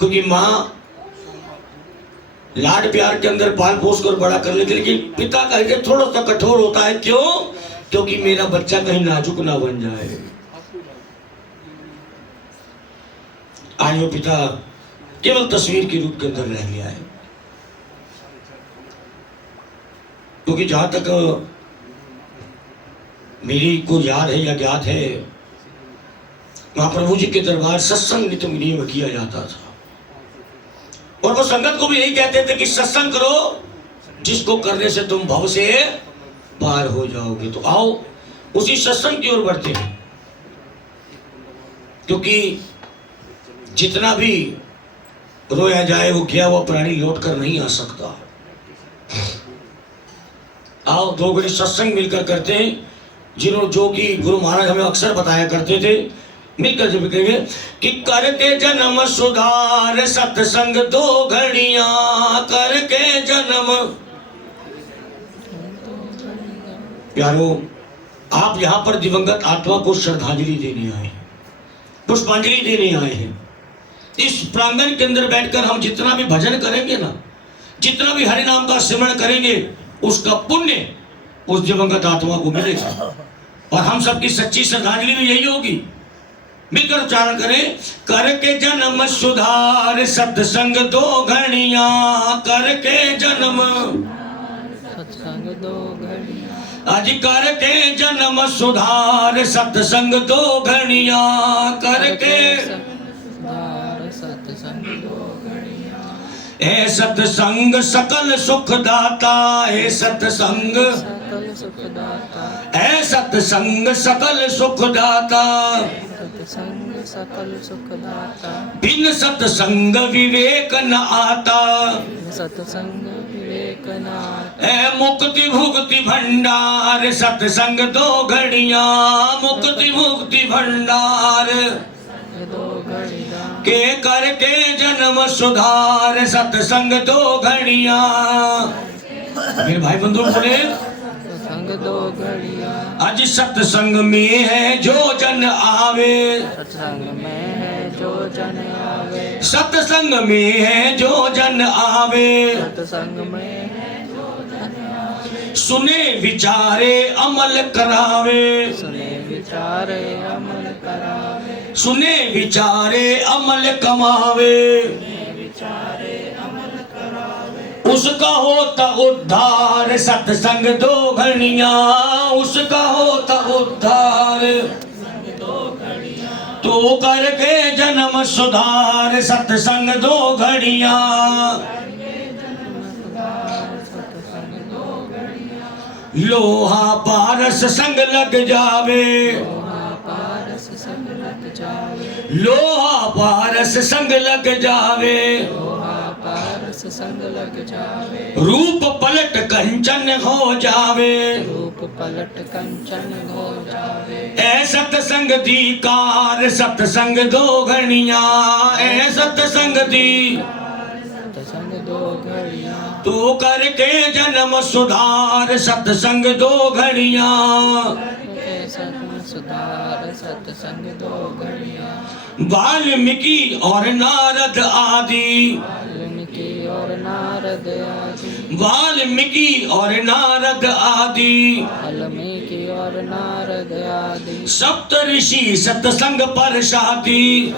क्योंकि माँ लाड प्यार के अंदर पाल पोस कर बड़ा कर लेती, लेकिन पिता का हृदय थोड़ा सा कठोर होता है। क्यों? क्योंकि मेरा बच्चा कहीं नाजुक ना बन जाए। आज वो पिता केवल तस्वीर के रूप के अंदर रह गया है। क्योंकि जहां तक मेरी को याद है या ज्ञात है, महाप्रभु जी के दरबार सत्संग नित्य में किया जाता था, और वो संगत को भी यही कहते थे कि सत्संग करो, जिसको करने से तुम भव से पार हो जाओगे। तो आओ उसी सत्संग की ओर बढ़ते हैं, क्योंकि जितना भी रोया जाए वो गया हुआ प्राणी लौट कर नहीं आ सकता। आओ दो घड़ी सत्संग मिलकर करते हैं, जो कि गुरु महाराज हमें अक्सर बताया करते थे। मिलकर जब कहेंगे कि करके जन्म सुधार सत्संग दो घड़ियां, करके जन्म। प्यारो, आप यहाँ पर दिवंगत आत्मा को श्रद्धांजलि देने आए हैं, पुष्पांजलि देने आए हैं। इस प्रांगण के अंदर बैठकर हम जितना भी भजन करेंगे ना, जितना भी हरि नाम का सिमरण करेंगे, उसका पुण्य उस दिवंगत आत्मा को मिलेगा। और हम सबकी सच्ची श्रद्धांजलि भी यही होगी। मिलकर उच्चारण करें, करके जन्म सुधार सत्संग दो घड़ियां, करके जन्म सत्संग दो घड़ियां, आज करके जन्म सुधार सत्संग दो घड़ियां, करके सत्संग दो घड़ियां। ए सत्संग सकल सुख दाता, ए सत्संग सकल सुख दाता, ए सत्संग सकल सुख दाता, सत्संग सकल सुख दाता। बिन सत्संग विवेक न आता, सत्संग विवेक न आता। ए मुक्ति भुक्ति भंडार सत्संग दो घड़ियां, मुक्ति मुक्ति भंडार दो घड़ियां, के करके जन्म सुधार सत्संग दो घड़ियां। मेरे भाई बंधु बोले, दो घड़ियां, आज सत्संग में है जो जन आवे, सत्संग में है जो जन आवे, सत्संग में है जो जन आवे, सत्संग में है जो जन आवे। सुने विचारे अमल करावे, सुने विचारे अमल करावे, सुने विचारे अमल कमावे, सुने विचारे अमल करावे। उसका होता उद्धार सत्संग दो घड़ियां, उसका होता उद्धार दो घड़ियां, तो करके जन्म सुधार सत्संग दो घड़ियां। लोहा पारस संग लग जावे, लोहा पारस संग लग जावे, लोहा पारस संग लग जावे, लोहा पारस संग लग जावे। रूप पलट कंचन हो जावे, रूप पलट कंचन हो जावे। ए सत्संग दीकार सत्संग दो घड़ियां, ए सत्संग दी सत्संग दो घड़ियां, तू करके जन्म सुधार सत्संग दो घड़ियां, सुधार सत्संग दो घड़ियां। वाल्मीकि और नारद आदि, वाल्मीकि और नारद आदि, वाल्मीकि और नारद आदि, वाल्मीकि और नारद आदि। सप्त ऋषि सत्संग पर शादी,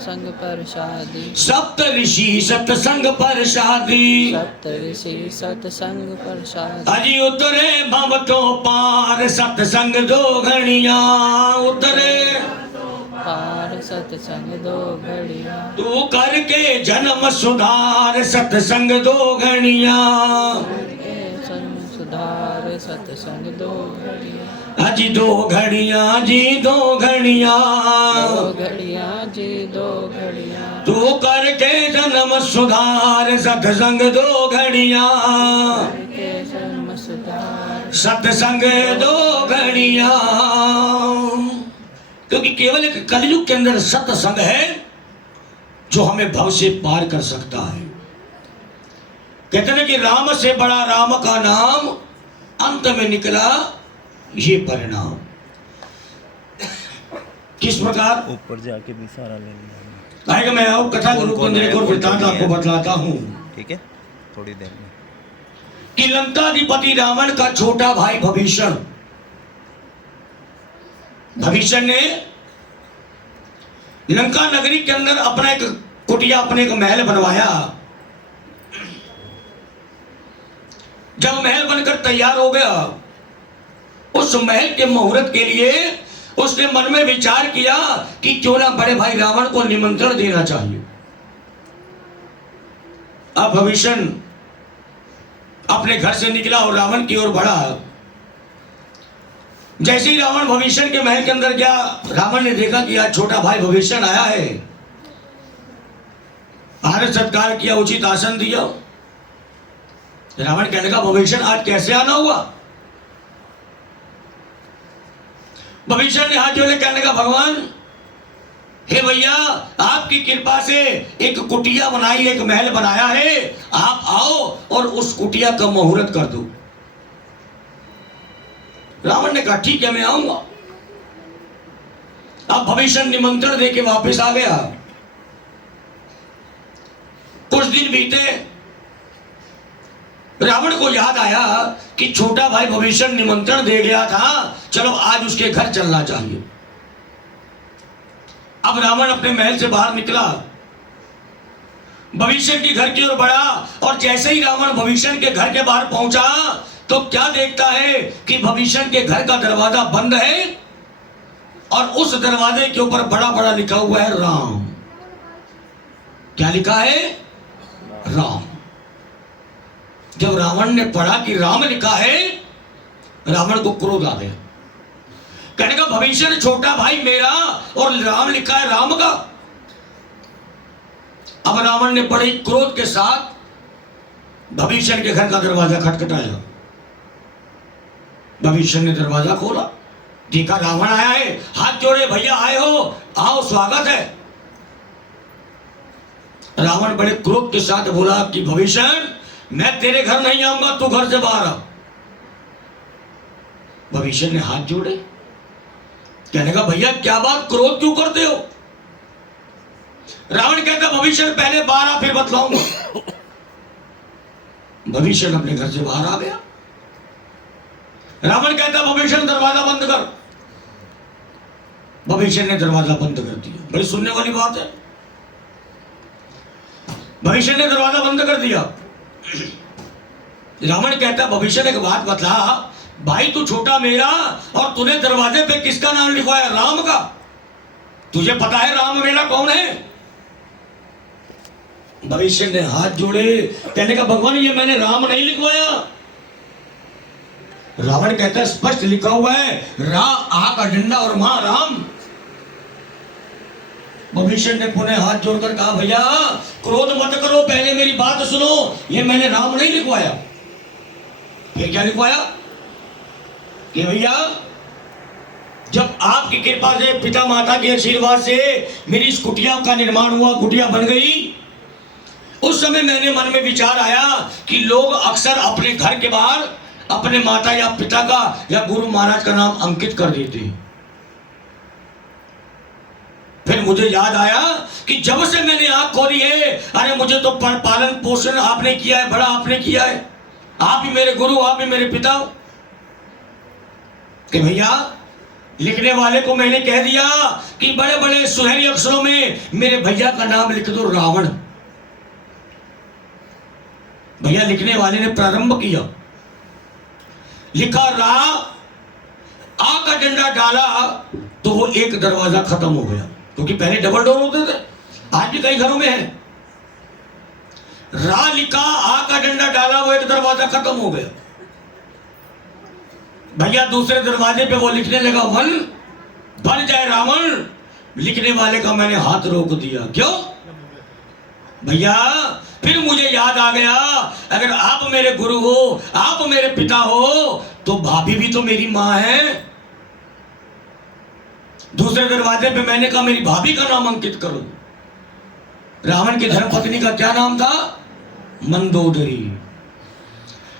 सत्संग पर शादी, सप्त ऋषि सत्संग पर शादी, सप्त ऋषि सत्संग पर शादी। अजी उतरे भव तो पार सत्संग दो घड़ियां, उतरे पार सत्संग दो घड़ियां, तू करके जन्म सुधार सत्संग दो घड़ियां, सुधार सत्संग दो घड़ियां। अजी दो घड़ियां जी दो घड़ियां, दो घड़ियां जी दो घड़ियां, तू करके जन्म सुधार सत्संग दो घड़ियां, जन्म सुधार सत्संग दो घड़ियां। क्योंकि केवल एक कलयुग के अंदर सत्संग है जो हमें भव से पार कर सकता है। कहते हैं कि राम से बड़ा राम का नाम, अंत में निकला ये परिणाम। किस प्रकार? ऊपर जाके भी सारा ले लिया। भाई मैं और कथा के रूप में एक और वृत्तांत आपको बतलाता हूँ। ठीक है, थोड़ी देर में। कि लंकाधिपति रावण का छोटा भाई भीषण, भीषण ने लंका नगरी के अंदर अपना एक कुटिया, अपने एक महल बनवाया। जब महल बनकर तैयार हो गया, उस महल के मुहूर्त के लिए उसने मन में विचार किया कि क्यों ना बड़े भाई रावण को निमंत्रण देना चाहिए। अब भीषण अपने घर से निकला और रावण की ओर बढ़ा। जैसे ही रावण भीषण के महल के अंदर गया, रावण ने देखा कि आज छोटा भाई भीषण आया है। आदर सत्कार किया, उचित आसन दिया। रावण कहने का भीषण आज कैसे आना हुआ? भीषण ने हाथ जोड़े, कहने का भगवान, हे भैया, आपकी कृपा से एक कुटिया बनाई, एक महल बनाया है, आप आओ और उस कुटिया का मुहूर्त कर दो। रावण ने कहा ठीक है, मैं आऊंगा। अब भीषण निमंत्रण देके वापस आ गया। कुछ दिन बीते, रावण को याद आया कि छोटा भाई भीषण निमंत्रण दे गया था, चलो आज उसके घर चलना चाहिए। अब रावण अपने महल से बाहर निकला, भीषण के घर की ओर बढ़ा, और जैसे ही रावण भीषण के घर के बाहर पहुंचा तो क्या देखता है कि भीषण के घर का दरवाजा बंद है और उस दरवाजे के ऊपर बड़ा बड़ा लिखा हुआ है राम। क्या लिखा है? राम। जब रावण ने पढ़ा कि राम लिखा है, रावण को क्रोध आ गया। कहने का भीषण छोटा भाई मेरा और राम लिखा है राम का। अब रावण ने बड़े क्रोध के साथ भीषण के घर का दरवाजा खटखटाया। भीषण ने दरवाजा खोला, देखा रावण आया है, हाथ जोड़े, भैया आए हो, आओ स्वागत है। रावण बड़े क्रोध के साथ बोला कि भीषण, मैं तेरे घर नहीं आऊंगा, तू घर से बाहर आ। भीषण ने हाथ जोड़े, कहने का भैया क्या बात, क्रोध क्यों करते हो? रावण कहता भीषण पहले बाहर आ, फिर बतलाऊंगा। भीषण अपने घर से बाहर आ गया। रावण कहता भीषण दरवाजा बंद कर। भीषण ने दरवाजा बंद कर दिया। बड़ी सुनने वाली बात है। भीषण ने दरवाजा बंद कर दिया। रावण कहता भीषण एक बात बता, भाई तू छोटा मेरा और तूने दरवाजे पे किसका नाम लिखवाया? राम का। तुझे पता है राम मेरा कौन है? भीषण ने हाथ जोड़े, कहने का भगवान ये मैंने राम नहीं लिखवाया। रावण कहता है स्पष्ट लिखा हुआ है रा आ का डंडा और मां राम। भीषण ने पुनः हाथ जोड़कर कहा भैया क्रोध मत करो, पहले मेरी बात सुनो, ये मैंने राम नहीं लिखवाया। फिर क्या लिखवाया? कि भैया जब आपकी कृपा से, पिता माता के आशीर्वाद से मेरी इस कुटिया का निर्माण हुआ, कुटिया बन गई, उस समय मैंने मन में विचार आया कि लोग अक्सर अपने घर के बाहर अपने माता या पिता का या गुरु महाराज का नाम अंकित कर देते हैं। फिर मुझे याद आया कि जब से मैंने आंख खोली है, अरे मुझे तो पालन पोषण आपने किया है, बड़ा आपने किया है, आप ही मेरे गुरु, आप ही मेरे पिता हो। कि भैया लिखने वाले को मैंने कह दिया कि बड़े बड़े सुनहरी अक्षरों में मेरे भैया का नाम लिख दो रावण। भैया लिखने वाले ने प्रारंभ किया, लिखा रा, आ का डंडा डाला तो वो एक दरवाजा खत्म हो गया, क्योंकि पहले डबल डोर होते थे, आज भी कई घरों में है। रा लिखा, आ का डंडा डाला, वो एक दरवाजा खत्म हो गया। भैया दूसरे दरवाजे पे वो लिखने लगा वन बन जाए रावण। लिखने वाले का मैंने हाथ रोक दिया। क्यों? भैया फिर मुझे याद आ गया, अगर आप मेरे गुरु हो, आप मेरे पिता हो, तो भाभी भी तो मेरी मां है। दूसरे दरवाजे पे मैंने कहा मेरी भाभी का नाम अंकित करो। रावण की धर्मपत्नी का क्या नाम था? मंदोदरी।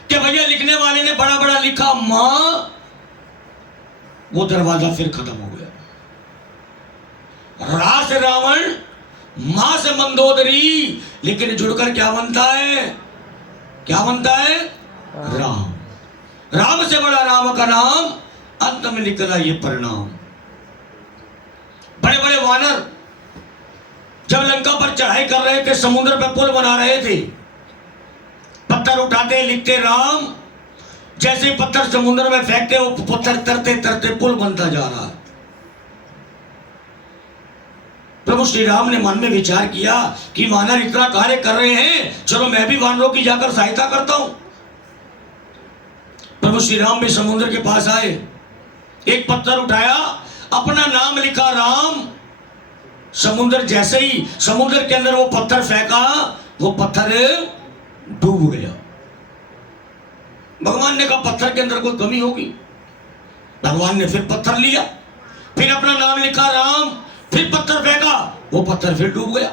क्या भैया लिखने वाले ने बड़ा बड़ा लिखा मां, वो दरवाजा फिर खत्म हो गया। रा से रावण, मां से मंदोदरी, लेकिन जुड़कर क्या बनता है? क्या बनता है? राम। राम से बड़ा राम का नाम, अंत में निकला ये परिणाम। बड़े बड़े वानर जब लंका पर चढ़ाई कर रहे थे, समुद्र पे पुल बना रहे थे, पत्थर उठाते लिखते राम, जैसे पत्थर समुद्र में फेंकते वो पत्थर तरते तरते पुल बनता जा रहा है। प्रभु श्री राम ने मन में विचार किया कि वानर इतना कार्य कर रहे हैं, चलो मैं भी वानरों की जाकर सहायता करता हूं। प्रभु श्री राम भी समुद्र के पास आए, एक पत्थर उठाया, अपना नाम लिखा राम। समुद्र जैसे ही समुद्र के अंदर वो पत्थर फेंका, वो पत्थर डूब गया। भगवान ने कहा पत्थर के अंदर कोई कमी होगी। भगवान ने फिर पत्थर लिया, फिर अपना नाम लिखा राम, फिर पत्थर फेंका, वो पत्थर फिर डूब गया।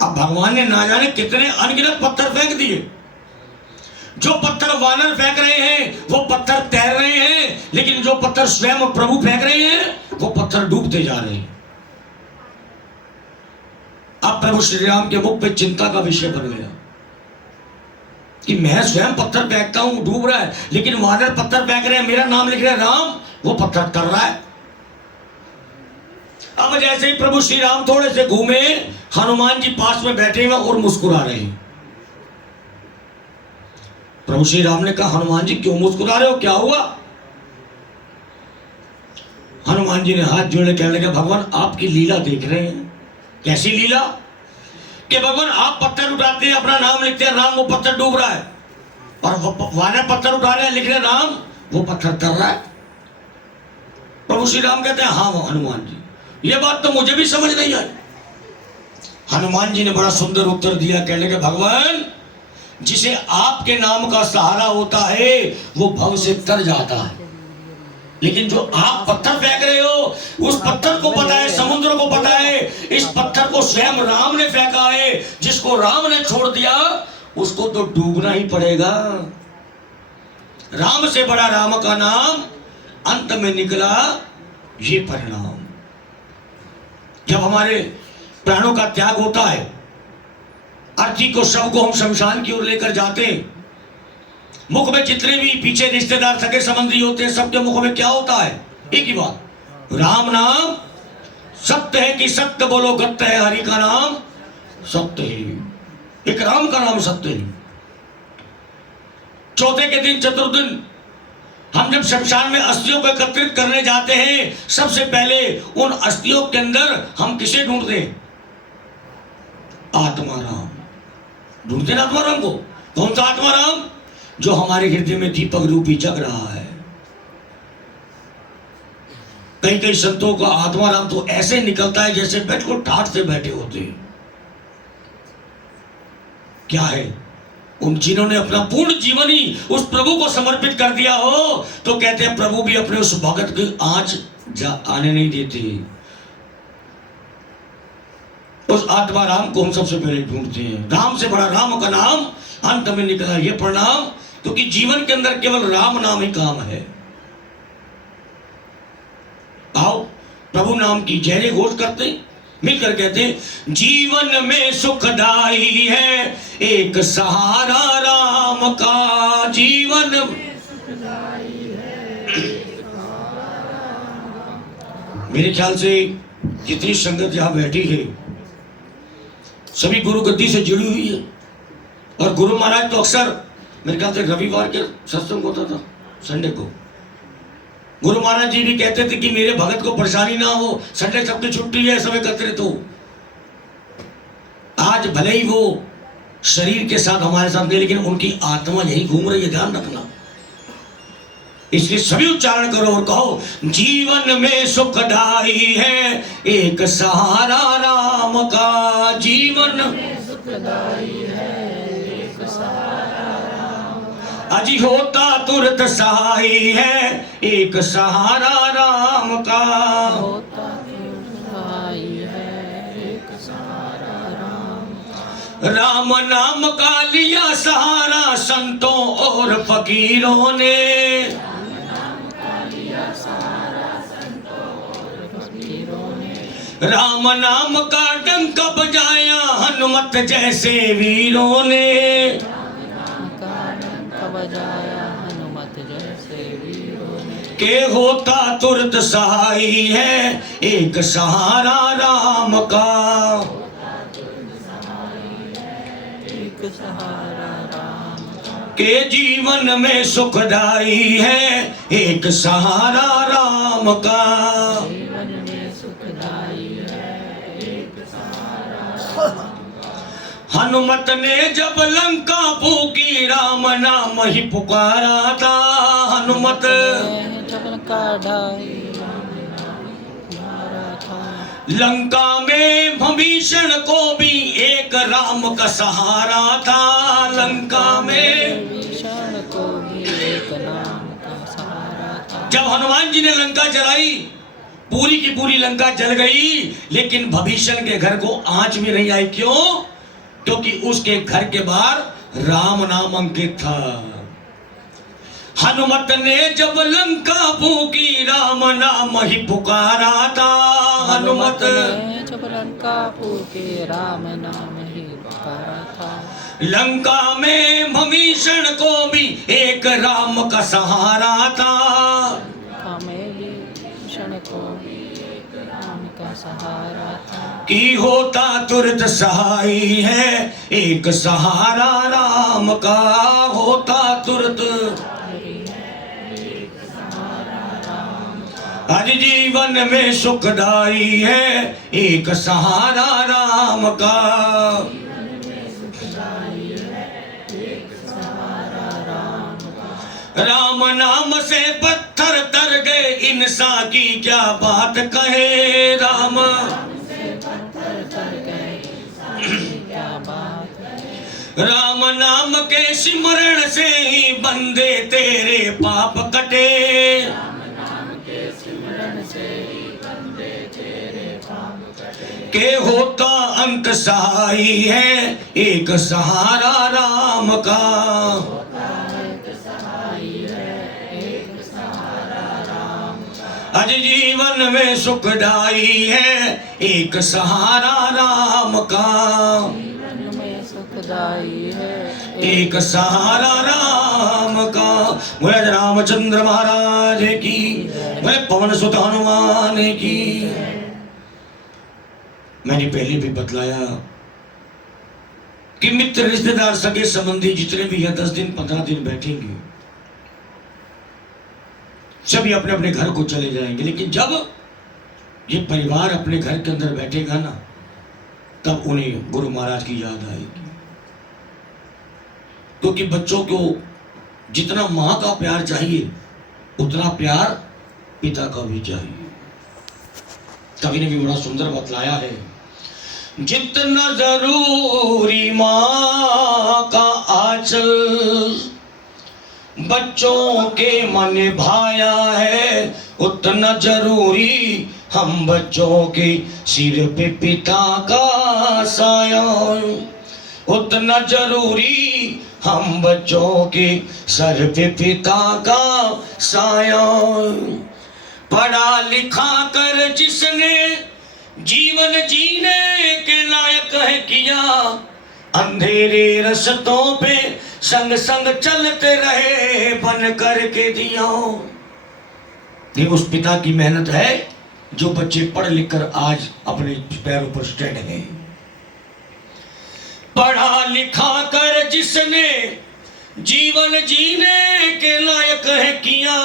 अब भगवान ने ना जाने कितने अनगिनत पत्थर फेंक दिए। जो पत्थर वानर फेंक रहे हैं वो पत्थर तैर रहे हैं, लेकिन जो पत्थर स्वयं प्रभु फेंक रहे हैं वो पत्थर डूबते जा रहे हैं। अब प्रभु श्री राम के मुख पे चिंता का विषय बन गया कि मैं स्वयं पत्थर फेंकता हूं, डूब रहा है, लेकिन वानर पत्थर फेंक रहे हैं, मेरा नाम लिख रहे हैं राम, वो पत्थर तर रहा है। अब जैसे ही प्रभु श्री राम थोड़े से घूमे, हनुमान जी पास में बैठे हुए और मुस्कुरा रहे हैं। प्रभु श्री राम ने कहा हनुमान जी क्यों मुस्कुरा रहे हो, क्या हुआ? हनुमान जी ने हाथ जोड़े कहने लगे भगवान आपकी लीला देख रहे हैं। कैसी लीला? कि भगवान आप पत्थर उठाते हैं, अपना नाम लिखते हैं राम, वो पत्थर डूब रहा है, और वानर पत्थर उठा रहे हैं, लिख रहे हैं राम, वो पत्थर तर रहा है। प्रभु श्री राम कहते हैं हाँ हनुमान जी, ये बात तो मुझे भी समझ नहीं आई। हनुमान जी ने बड़ा सुंदर उत्तर दिया, कहने लगे भगवान जिसे आपके नाम का सहारा होता है वो भव से तर जाता है, लेकिन जो आप पत्थर फेंक रहे हो उस पत्थर को पता है, समुद्र को पता है, इस पत्थर को स्वयं राम ने फेंका है। जिसको राम ने छोड़ दिया उसको तो डूबना ही पड़ेगा। राम से बड़ा राम का नाम, अंत में निकला ये परिणाम। जब हमारे प्राणों का त्याग होता है, अर्थी को शव को हम शमशान की ओर लेकर जाते हैं, मुख में जितने भी पीछे रिश्तेदार सगे संबंधी होते हैं सबके मुख में क्या होता है? एक ही बात, राम नाम सत्य है कि सत्य बोलो गत्य है, हरि का नाम सत्य है। एक राम का नाम सत्य है। चौथे के दिन चतुर्दिन हम जब शमशान में अस्थियों को एकत्रित करने जाते हैं, सबसे पहले उन अस्थियों के अंदर हम किसे ढूंढते हैं? आत्माराम ढूंढते ना, आत्माराम को। कौन सा आत्माराम? जो हमारे हृदय में दीपक रूपी जग रहा है। कई कई संतों का आत्माराम तो ऐसे निकलता है जैसे बिल्कुल ठाठ से बैठे होते हैं। क्या है? उन जिन्होंने अपना पूर्ण जीवन ही उस प्रभु को समर्पित कर दिया हो, तो कहते हैं प्रभु भी अपने उस भगत की आंच आने नहीं देते। उस आत्माराम को हम सबसे पहले ढूंढते हैं। राम से बड़ा राम का नाम, अंत में निकला ये परिणाम, क्योंकि जीवन के अंदर केवल राम नाम ही काम है। आओ प्रभु नाम की जय घोष करते हैं, मिलकर कहते हैं जीवन में सुखदाई है एक सहारा राम का, जीवन में सुखदाई है। मेरे ख्याल से जितनी संगत यहां बैठी है सभी गुरु गद्दी से जुड़ी हुई है, और गुरु महाराज तो अक्सर मेरे ख्याल से रविवार के सत्संग होता था, संडे को। गुरु महाराज जी भी कहते थे कि मेरे भगत को परेशानी ना हो, संडे सबकी छुट्टी है, सब एकत्रित हो। आज भले ही वो शरीर के साथ हमारे साथ नहीं, लेकिन उनकी आत्मा यही घूम रही है, ध्यान रखना। इसलिए सभी उच्चारण करो और कहो जीवन में सुखदाई है एक सहारा राम का, जीवन में सुखदाई है एक सहारा राम का, अजी होता तुरंत सहाय है एक सहारा राम का, होता तुरंत सहाय है एक सहारा राम। राम नाम का लिया सहारा संतों और फकीरों ने, राम नाम का डंका बजाया हनुमत जैसे वीरों ने, बजाया हनुमत जैसे वीरों ने। के होता तुरंत सहाय है एक सहारा राम का, एक सहारा राम का। के जीवन में सुखदाई है एक सहारा राम का। जीवन में सुखदाई है एक सहारा। हनुमत ने जब लंका फूकी राम नाम ही पुकारा था, हनुमत जब लंका ढाई राम नाम पुकारा था। लंका में भीषण को भी एक राम का सहारा था, लंका में विभीषण को भी एक नाम का सहारा था। जब हनुमान जी ने लंका जलाई, पूरी की पूरी लंका जल गई, लेकिन भीषण के घर को आंच भी नहीं आई। क्यों? क्योंकि उसके घर के बाहर राम नाम अंकित था। हनुमत ने जब लंका फूकी राम नाम ही पुकारा था, हनुमत ने जब लंका फूके राम नाम ही पुकारा था। लंका में भीषण को भी एक राम का सहारा था, हमें विभीषण को भी एक राम का सहारा था। की होता तुरंत सहाय है एक सहारा राम का, होता तुरंत हर जीवन में सुखदाई है एक सहारा राम का। राम नाम से पत्थर तर गए इंसान की क्या बात कहे, राम राम नाम के सिमरण से ही बंदे तेरे पाप कटे, के होता अंत सहाय है एक सहारा राम का। आज जीवन में सुखदाई है एक सहारा राम का, में सुखदाई है एक सहारा राम का। बोले रामचंद्र महाराज की, बोले पवन सुत हनुमान की। मैंने पहले भी बतलाया कि मित्र रिश्तेदार सगे संबंधी जितने भी हैं 10 दिन 15 दिन बैठेंगे, सभी अपने अपने घर को चले जाएंगे, लेकिन जब ये परिवार अपने घर के अंदर बैठेगा ना, तब उन्हें गुरु महाराज की याद आएगी। क्योंकि बच्चों को जितना मां का प्यार चाहिए उतना प्यार पिता का भी चाहिए। कवि ने भी बड़ा सुंदर बतलाया है, जितना जरूरी मां का आंचल बच्चों के मन भाया है, उतना जरूरी हम बच्चों के सिर पे पिता का साया, उतना जरूरी हम बच्चों के सर पे पिता का साया। पढ़ा लिखा कर जिसने जीवन जीने के लायक है किया, अंधेरे रस्तों पे संग संग चलते रहे बन करके दिया। ये उस पिता की मेहनत है जो बच्चे पढ़ लिख कर आज अपने पैरों पर स्टैंड है। पढ़ा लिखा कर जिसने जीवन जीने के लायक है किया,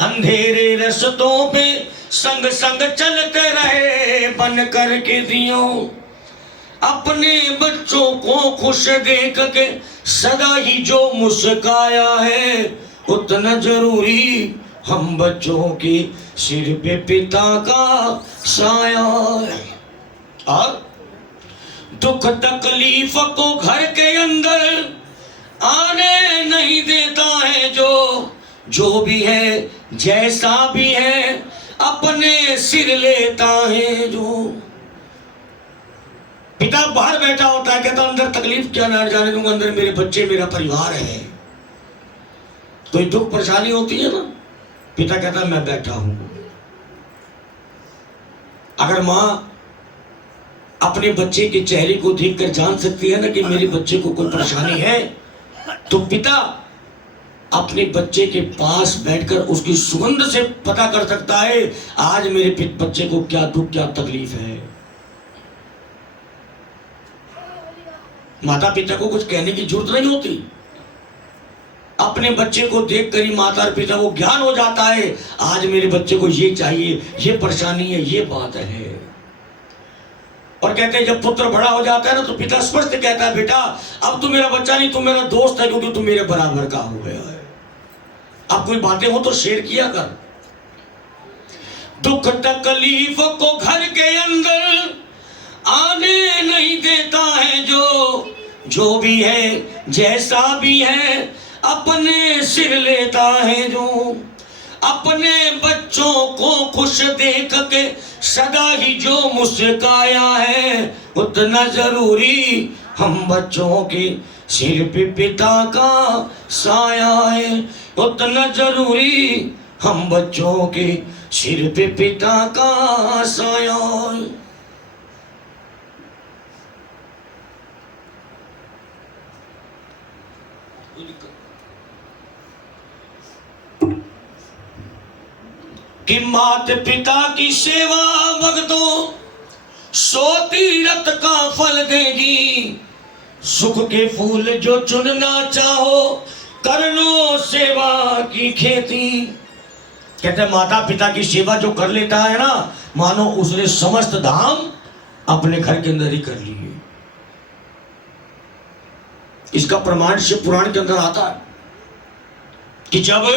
अंधेरे रस्तों पे संग संग चलते रहे बन करके दियो। अपने बच्चों को खुश देख के सदा ही जो मुस्काया है, उतना जरूरी हम बच्चों के सिर पे पिता का साया है। और दुख तकलीफ को घर के अंदर आने नहीं देता है, जो भी है जैसा भी है अपने सिर लेता है जो। पिता बाहर बैठा होता है, कहता अंदर तकलीफ क्या ना जाने दूंगा, अंदर मेरे बच्चे मेरा परिवार है। कोई दुख परेशानी होती है ना, पिता कहता मैं बैठा हूं। अगर माँ अपने बच्चे के चेहरे को देखकर जान सकती है ना कि मेरे बच्चे को कोई परेशानी है, तो पिता अपने बच्चे के पास बैठकर उसकी सुगंध से पता कर सकता है आज मेरे बच्चे को क्या दुख क्या तकलीफ है। माता पिता को कुछ कहने की जरूरत नहीं होती, अपने बच्चे को देखकर ही माता और पिता को ज्ञान हो जाता है आज मेरे बच्चे को ये चाहिए, ये परेशानी है, ये बात है। और कहते हैं जब पुत्र बड़ा हो जाता है ना तो पिता स्पष्ट कहता है बेटा अब तू मेरा बच्चा नहीं, तू मेरा दोस्त है, क्योंकि तू मेरे बराबर का हो गया है। अब कोई बातें हो तो शेयर किया कर। दुख तकलीफ को घर के अंदर आने नहीं देता है जो भी है जैसा भी है अपने सिर लेता है जो। अपने बच्चों को खुश देख के सदा ही जो मुस्काया है उतना जरूरी हम बच्चों के सिर पे पिता का साया है, उतना जरूरी हम बच्चों के सिर पे पिता का साया है। कि मात पिता की सेवा भक्तों सो तीरथ का फल देगी, सुख के फूल जो चुनना चाहो कर लो सेवा की खेती। कहते माता पिता की सेवा जो कर लेता है ना मानो उसने समस्त धाम अपने घर के अंदर ही कर लिए। इसका प्रमाण शिव पुराण के अंदर आता है कि जब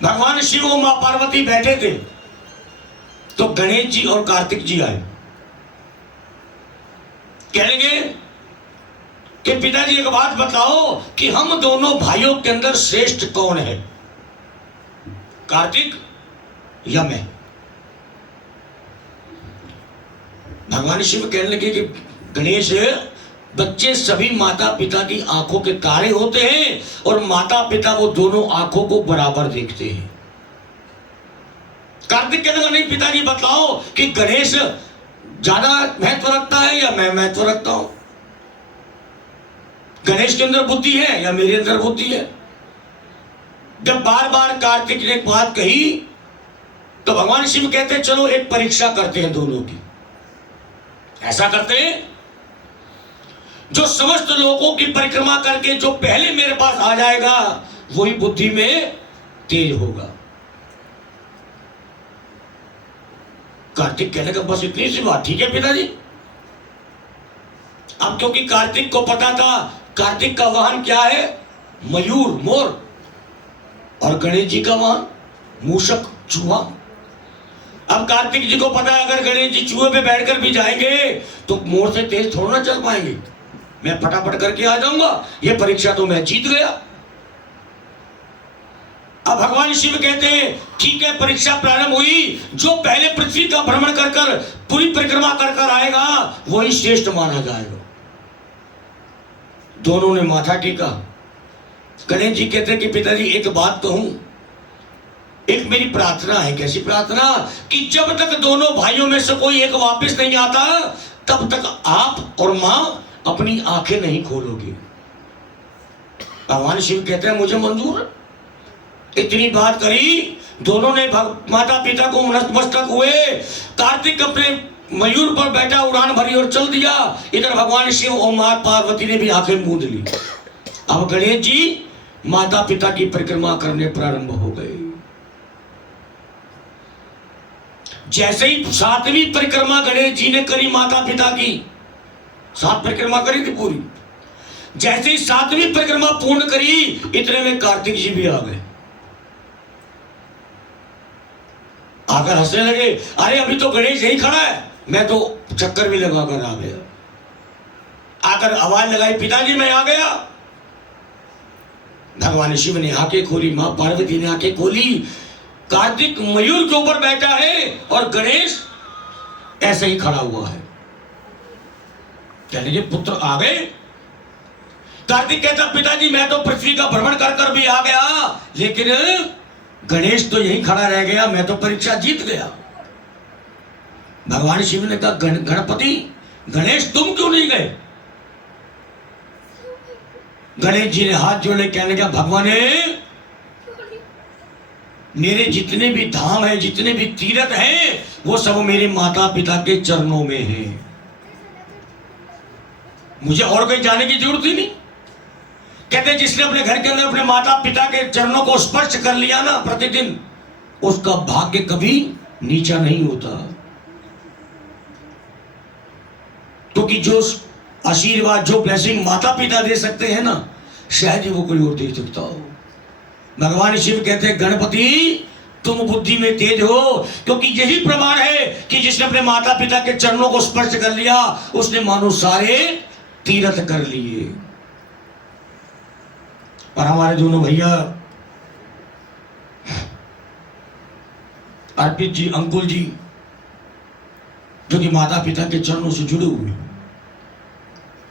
भगवान शिव और मां पार्वती बैठे थे तो गणेश जी और कार्तिक जी आए। कहेंगे कि पिताजी एक बात बताओ कि हम दोनों भाइयों के अंदर श्रेष्ठ कौन है, कार्तिक या मैं? भगवान शिव कहने लगे कि गणेश बच्चे सभी माता पिता की आंखों के तारे होते हैं और माता पिता वो दोनों आंखों को बराबर देखते हैं। कार्तिक कहने लगा नहीं पिताजी बताओ कि गणेश ज्यादा महत्व रखता है या मैं महत्व रखता हूं, गणेश के अंदर बुद्धि है या मेरे अंदर बुद्धि है। जब बार बार कार्तिक ने एक बात कही तो भगवान शिव कहते हैं चलो एक परीक्षा करते हैं दोनों की। ऐसा करते हैं जो समस्त लोगों की परिक्रमा करके जो पहले मेरे पास आ जाएगा वही बुद्धि में तेज होगा। कार्तिक कहने का बस इतनी सी बात, ठीक है पिताजी। अब क्योंकि कार्तिक को पता था कार्तिक का वाहन क्या है, मयूर मोर, और गणेश जी का वाहन मूषक चूहा। अब कार्तिक जी को पता है अगर गणेश जी चूहे पे बैठकर भी जाएंगे तो मोर से तेज थोड़ा ना चल पाएंगे, मैं फटाफट करके आ जाऊंगा, ये परीक्षा तो मैं जीत गया। अब भगवान शिव कहते हैं ठीक है परीक्षा प्रारंभ हुई, जो पहले पृथ्वी का भ्रमण कर कर पूरी परिक्रमा कर कर आएगा वही श्रेष्ठ माना जाएगा। दोनों ने माथा टेका। गणेश जी कहते हैं कि पिताजी एक बात कहूं, एक मेरी प्रार्थना है। कैसी प्रार्थना? कि जब तक दोनों भाइयों में से कोई एक वापस नहीं आता तब तक आप और मां अपनी आंखें नहीं खोलोगे। भगवान शिव कहते हैं मुझे मंजूर। इतनी बात करी, दोनों ने माता पिता को नतमस्तक हुए। कार्तिक अपने मयूर पर बैठा उड़ान भरी और चल दिया। इधर भगवान शिव और मां पार्वती ने भी आंखें मूंद ली। अब गणेश जी माता पिता की परिक्रमा करने प्रारंभ हो गए। जैसे ही 7वीं परिक्रमा गणेश जी ने करी माता पिता की, 7 परिक्रमा करी थी पूरी। जैसे ही 7वीं परिक्रमा पूर्ण करी इतने में कार्तिक जी भी आ गए। आकर हंसने लगे, अरे अभी तो गणेश यही खड़ा है, मैं तो चक्कर भी लगाकर आ गया। आकर आवाज लगाई पिताजी मैं आ गया। भगवान शिव ने आंखें खोली, मां पार्वती ने आंखें खोली। कार्तिक मयूर के ऊपर बैठा है और गणेश ऐसे ही खड़ा हुआ है। कहने पुत्र आ गए। कार्तिक कहता पिताजी मैं तो पृथ्वी का भ्रमण कर कर भी आ गया, लेकिन गणेश तो यहीं खड़ा रह गया, मैं तो परीक्षा जीत गया। भगवान शिव ने कहा गणपति गणेश तुम क्यों नहीं गए? गणेश जी ने हाथ जोड़े, कहने लगा भगवान मेरे जितने भी धाम है, जितने भी तीर्थ हैं, वो सब मेरे माता पिता के चरणों में है। मुझे और कहीं जाने की जरूरत ही नहीं। कहते जिसने अपने घर के अंदर अपने माता पिता के चरणों को स्पर्श कर लिया ना प्रतिदिन, उसका भाग्य कभी नीचा नहीं होता। क्योंकि जो आशीर्वाद, जो ब्लेसिंग माता पिता दे सकते हैं ना, शायद ही वो कोई और दे सकता हो। भगवान शिव कहते हैं गणपति तुम बुद्धि में तेज हो, क्योंकि यही प्रमाण है कि जिसने अपने माता पिता के चरणों को स्पर्श कर लिया, उसने मानो सारे तीर्थ कर लिए। और हमारे दोनों भैया अर्पित जी, अंकुल जी, जो कि माता पिता के चरणों से जुड़े हुए,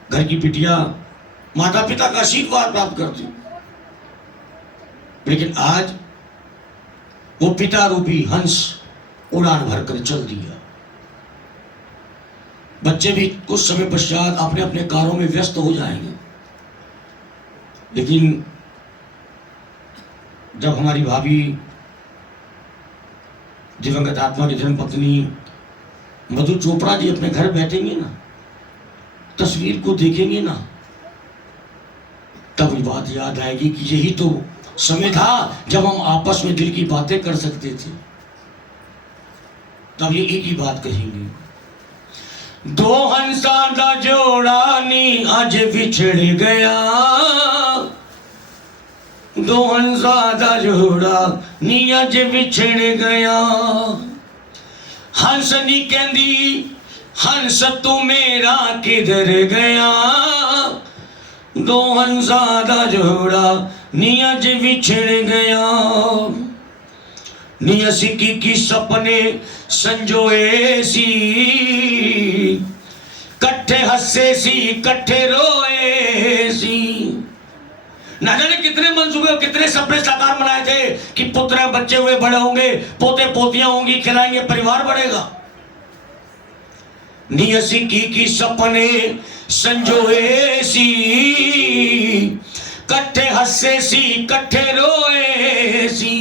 घर की बिटिया माता पिता का आशीर्वाद प्राप्त करती, लेकिन आज वो पिता रूपी हंस उड़ान भरकर चल दिया। बच्चे भी कुछ समय पश्चात अपने अपने कार्यों में व्यस्त हो जाएंगे, लेकिन जब हमारी भाभी दिवंगत आत्मा की धर्मपत्नी मधु चोपड़ा जी अपने घर बैठेंगे ना, तस्वीर को देखेंगे ना, तब ये बात याद आएगी कि यही तो समय था जब हम आपस में दिल की बातें कर सकते थे। तब ये एक ही बात कहेंगे, दो हंसा दा जोड़ा नी आज बिछड़ गया, दो हंसा दा जोड़ा नी आज बिछड़ गया। हंस नी कहंदी हंस तू मेरा किधर गया, दो हंसा दा जोड़ा नी अज विछड़ गया। नी असी की सपने संजोए सी, कट्ठे हंसे सी कट्ठे रोए सी। ना जाने कितने मंसूबे और कितने सपने साकार बनाए थे कि पुत्र बच्चे हुए बड़े होंगे, पोते पोतियां होंगी, खिलाएंगे, परिवार बढ़ेगा। नी असी की सपने संजोए सी, कट्ठे हंसे सी कट्ठे रोए सी।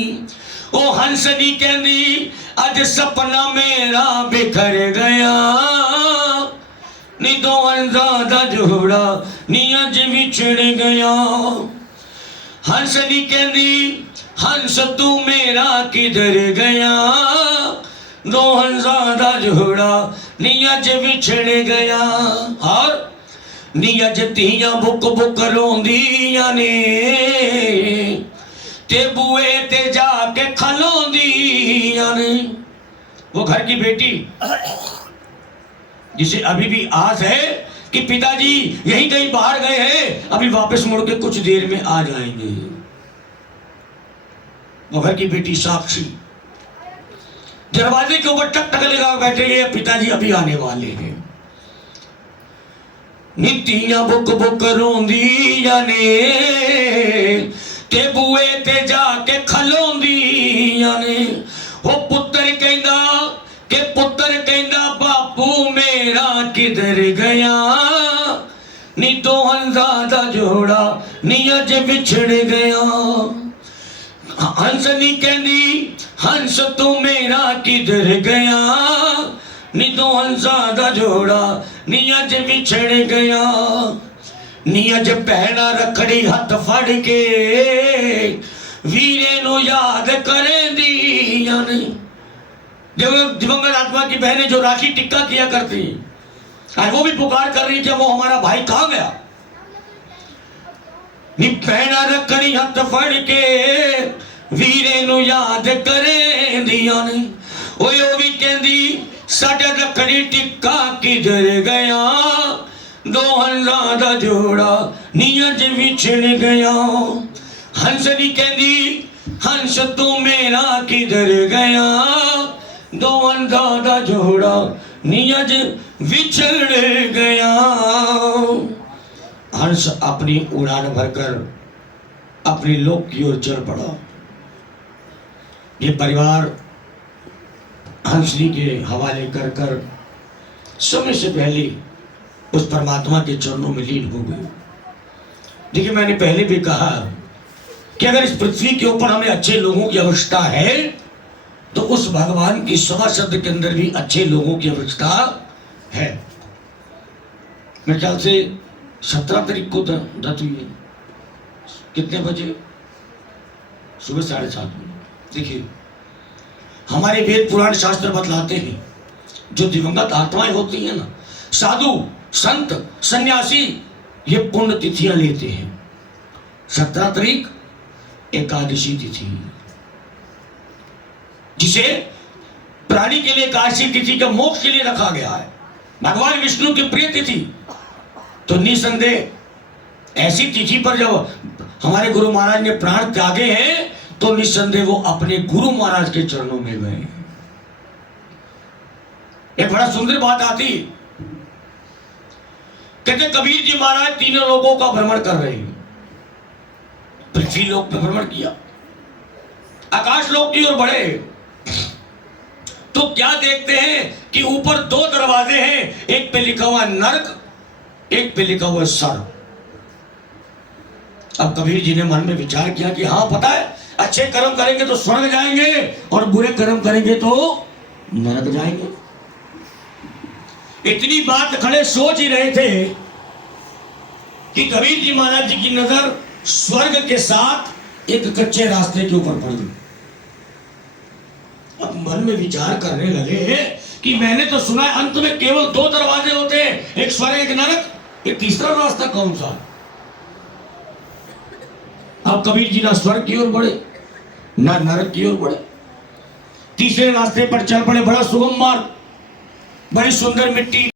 ओ हंस नी कहंदी अज सपना मेरा बिखर गया, नी दो हंसा दा जोड़ा नी अज विछड़ गया। हंस नी कहंदी हंस तू मेरा किधर गया, दो हंसा दा जोड़ा नी अज विछड़ गया। और नी अज तियां बुक बुक रोंदियां ने, ते बुए ते जाके खलोंदियां ने। वो घर की बेटी जिसे अभी भी आस है कि पिताजी यहीं कहीं बाहर गए हैं, अभी वापस मुड़ के कुछ देर में आ जाएंगे। वो घर की बेटी साक्षी दरवाजे के ऊपर टक टक लगा बैठे हैं, पिताजी अभी आने वाले हैं। नितियां बुक बुक रोंदियां ने, ते बुए ते जाके खलोंदियां ने। वो पुत्र कहंदा कि पुत्र कहंदा बापू मेरा किधर गया, नी दो हंसा दा जोड़ा नी अज बिछड़ गया। हंस नी कहंदी हंस तू मेरा किधर गया, नी दो हंसा दा जोड़ा नी अज बिछड़ गया। नी अज भैणा रखड़ी हथ फड़ के वीरे नु याद करेंदियां ने। दिवंगत आत्मा की बहनें जो राखी टिक्का किया करती, आज वो भी पुकार कर रही कि वो हमारा भाई कहाँ गया। नी भैणा रखड़ी हथ फड़ के वीरे नु याद करेंदियां ने। ओए ओ भी कहंदी साडा रखड़ी टिक्का किधर गया, दो हंसा दा जोड़ा नी अज विछड़ गया। हंस नी कहंदी हंस तू मेरा किधर गया, दो हंसा दा जोड़ा नी अज विछड़ गया। हंस अपनी उड़ान भरकर अपनी लोक की ओर चल पड़ा। ये परिवार हंसनी के हवाले कर कर समय से पहले उस परमात्मा के चरणों में लीन हो गए। देखिए, मैंने पहले भी कहा कि अगर इस पृथ्वी के ऊपर हमें अच्छे लोगों की आवश्यकता है तो उस भगवान की सभासद के अंदर भी अच्छे लोगों की आवश्यकता है। मेरे ख्याल से 17 तारीख को दत्त हुई है। कितने बजे? सुबह 7:30 बजे। देखिए, हमारे वेद पुराण शास्त्र बतलाते हैं जो दिवंगत आत्माएं होती हैं ना, साधु संत सन्यासी, ये पुण्य तिथियां लेते हैं। 17 तारीख एकादशी तिथि, जिसे प्राणी के लिए एकादशी तिथि का मोक्ष के लिए रखा गया है, भगवान विष्णु की प्रिय तिथि। तो निसंदेह ऐसी तिथि पर जब हमारे गुरु महाराज ने प्राण त्यागे हैं तो निसंदेह वो अपने गुरु महाराज के चरणों में गए। एक बड़ा सुंदर बात आती, कहते कबीर जी महाराज तीनों लोगों का भ्रमण कर रहे हैं। पृथ्वी लोक में भ्रमण किया, आकाश लोक की ओर बढ़े तो क्या देखते हैं कि ऊपर 2 दरवाजे हैं, एक पे लिखा हुआ नरक, एक पे लिखा हुआ स्वर्ग। अब कबीर जी ने मन में विचार किया कि हाँ, पता है, अच्छे कर्म करेंगे तो स्वर्ग जाएंगे और बुरे कर्म करेंगे तो नरक जाएंगे। इतनी बात खड़े सोच ही रहे थे कि कबीर जी महाराज जी की नजर स्वर्ग के साथ एक कच्चे रास्ते के ऊपर पड़ी। अब मन में विचार करने लगे कि मैंने तो सुना है अंत में केवल 2 दरवाजे होते हैं, एक स्वर्ग एक नरक, ये तीसरा रास्ता कौन सा? अब कबीर जी ना स्वर्ग की ओर बढ़े ना नरक की ओर बढ़े, तीसरे रास्ते पर चल पड़े। बड़ा सुगम मार्ग, बड़ी सुंदर मिट्टी।